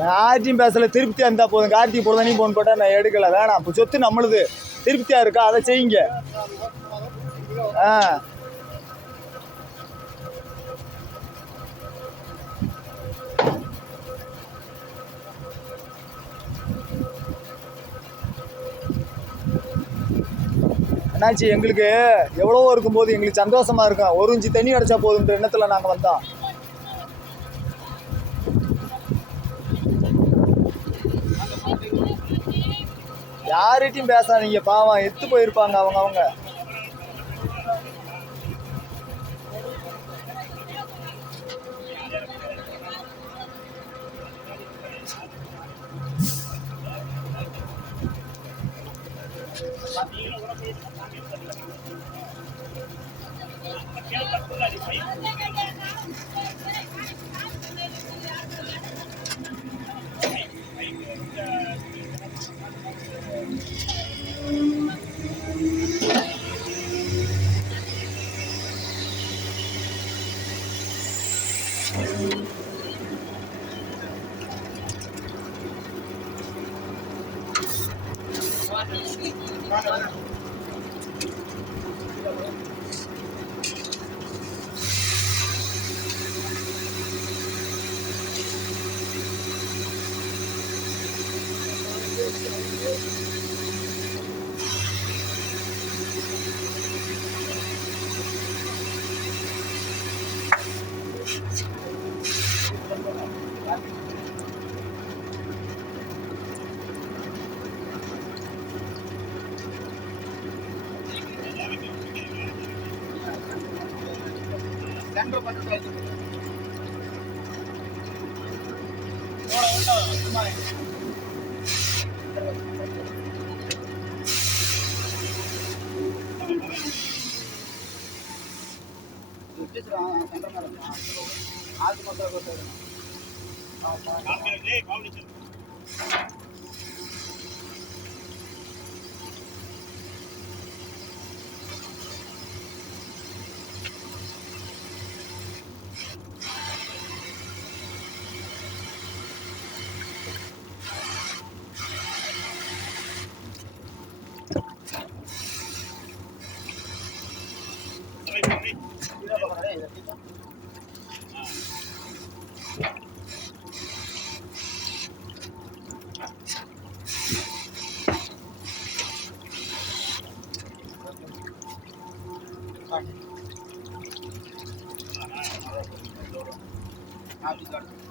யார்ட்டையும் பேசல, திருப்தியா இருந்தா போதும். கார்த்திக் பொழுதனையும் போன் போட்டா நான் எடுக்கல, வேணாம். இப்போ சொத்து நம்மளுது, திருப்தியா இருக்கா அதை செய்யுங்க. என்னாச்சு, எங்களுக்கு எவ்வளவோ இருக்கும்போது எங்களுக்கு சந்தோஷமா இருக்கும். ஒரு இஞ்சி தண்ணி அடைச்சா போதுன்ற எண்ணத்துல நாங்க வந்தோம். யார்கிட்டையும் பேசாதீங்க, பாவம் எத்து போயிருப்பாங்க அவங்க. Happy